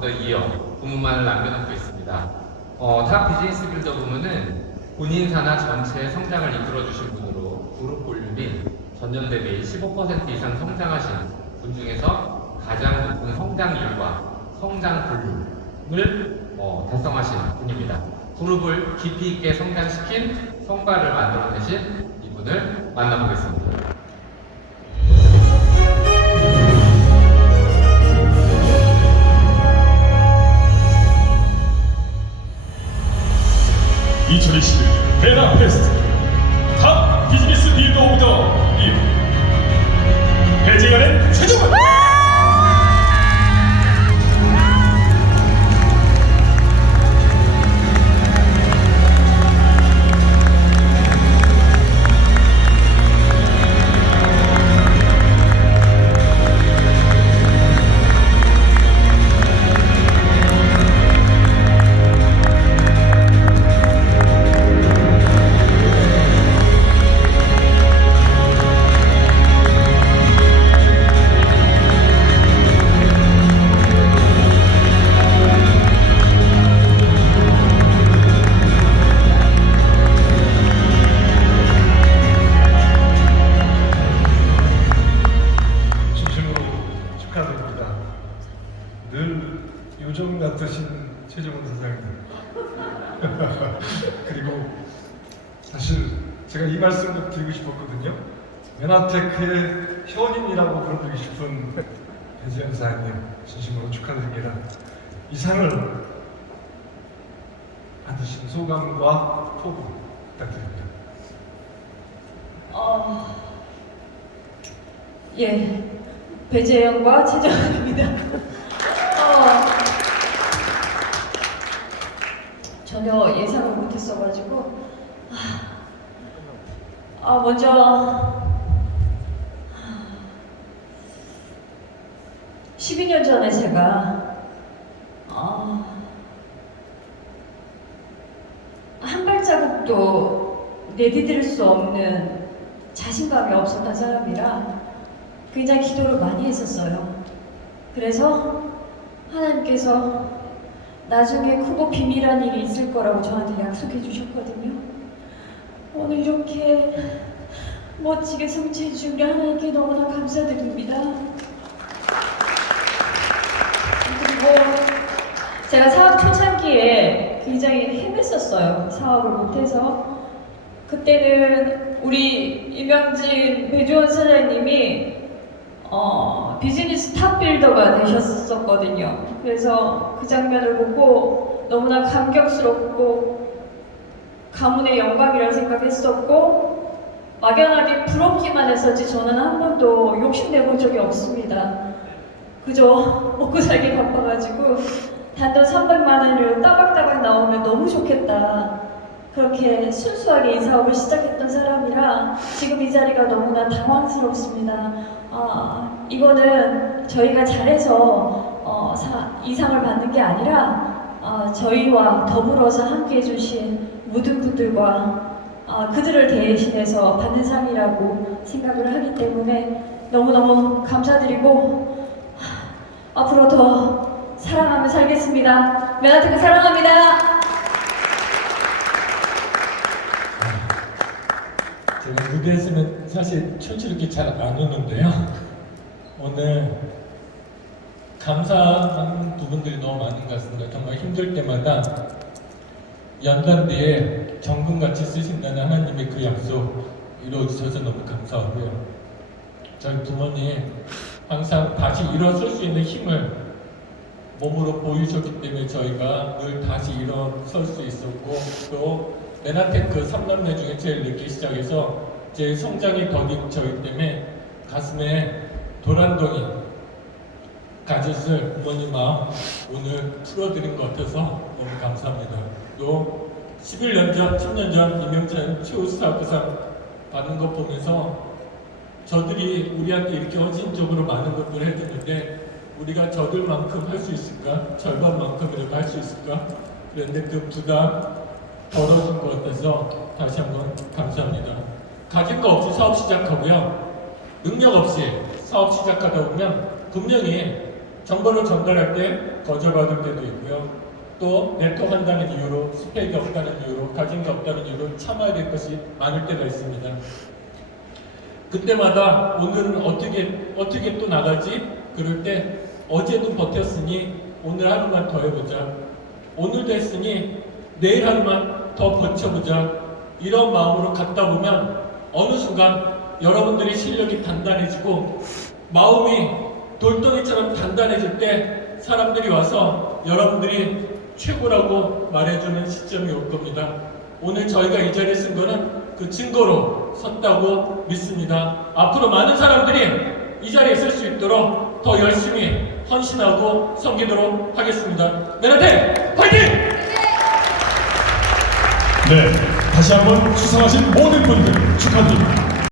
더 이어 부문만을 남겨놓고 있습니다. 어, 탑 비즈니스 빌더 부문은 본인사나 전체의 성장을 이끌어주신 분으로 그룹 볼륨이 전년 대비 15% 이상 성장하신 분 중에서 가장 높은 성장률과 성장 볼륨을 어, 달성하신 분입니다. 그룹을 깊이 있게 성장시킨 성과를 만들어내신 이분을 만나보겠습니다. (2021) 베나 페스트. 탑 비즈니스 빌더 오브 더 이어 배재현의 최종은 늘 요정 같으신 최정훈 선생님. 그리고 사실 제가 이 말씀을 드리고 싶었거든요. 메나테크의 현인이라고 부르기 싶은 배지현 사장님 진심으로 축하드립니다. 이 상을 받으신 소감과 포부 부탁드립니다. 어, 예, 배재영과 최정은입니다. 어, 전혀 예상을 못했어가지고, 아, 아, 먼저 12년 전에 제가 아, 한 발자국도 내디딜 수 없는 자신감이 없었던 사람이라 굉장히 기도를 많이 했었어요. 그래서 하나님께서 나중에 크고 비밀한 일이 있을 거라고 저한테 약속해 주셨거든요. 오늘 이렇게 멋지게 성취해 주신 우리 하나님께 너무나 감사드립니다. 그리고 제가 사업 초창기에 굉장히 헤맸었어요. 사업을 못해서. 그때는 우리 이명진 배주원 사장님이 어, 비즈니스 탑 빌더가 되셨었거든요. 그래서 그 장면을 보고 너무나 감격스럽고 가문의 영광이라 생각했었고 막연하게 부럽기만 했었지 저는 한 번도 욕심내본 적이 없습니다. 그저 먹고 살기 바빠가지고 단돈 300만 원으로 따박따박 나오면 너무 좋겠다. 그렇게 순수하게 이 사업을 시작했던 사람이라 지금 이 자리가 너무나 당황스럽습니다. 아, 이거는 저희가 잘해서 어, 사- 이 상을 받는 게 아니라 아, 저희와 더불어서 함께 해주신 모든 분들과 아, 그들을 대신해서 받는 상이라고 생각을 하기 때문에 너무너무 감사드리고 하, 앞으로 더 사랑하며 살겠습니다. 메나트크 사랑합니다. 제가 무대에 있으면 사실 춤추렇게 잘 안 오는데요. 오늘 감사한 부분들이 너무 많은 것 같습니다. 정말 힘들 때마다 연단 뒤에 정금같이 쓰신다는 하나님의 그 약속 이루어주셔서 너무 감사하고요. 저희 부모님 항상 다시 일어설 수 있는 힘을 몸으로 보여주셨기 때문에 저희가 늘 다시 일어설 수 있었고 또 메나테크 3남매 중에 제일 늦게 시작해서 제 성장이 더딘 저희 때문에 가슴에 도란동이 가졌을 부모님 마음 오늘 풀어드린 것 같아서 너무 감사합니다. 또 11년 전, 10년 전 이명찬 최우수사업상 받는 것 보면서 저들이 우리한테 이렇게 헌신적으로 많은 것들을 해줬는데 우리가 저들만큼 할 수 있을까? 절반만큼이라도 할 수 있을까? 그런데 그 부담 덜어진 것 같아서 다시 한번 감사합니다. 가진 거 없이 사업 시작하고요. 능력 없이 사업 시작하다 보면 분명히 정보를 전달할 때 거절받을 때도 있고요. 또 네트워크한다는 이유로 스펙이 없다는 이유로 가진 게 없다는 이유로 참아야 될 것이 많을 때가 있습니다. 그때마다 오늘은 어떻게 어떻게 또 나가지? 그럴 때 어제도 버텼으니 오늘 하루만 더 해보자. 오늘도 했으니 내일 하루만 더 버텨보자. 이런 마음으로 갔다 보면 어느 순간 여러분들이 실력이 단단해지고 마음이 돌덩이처럼 단단해질 때 사람들이 와서 여러분들이 최고라고 말해주는 시점이 올 겁니다. 오늘 저희가 이 자리에 쓴 거는 그 증거로 섰다고 믿습니다. 앞으로 많은 사람들이 이 자리에 있을 수 있도록 더 열심히 헌신하고 섬기도록 하겠습니다. 메라테 화이팅! 네, 다시 한번 수상하신 모든 분들 축하드립니다.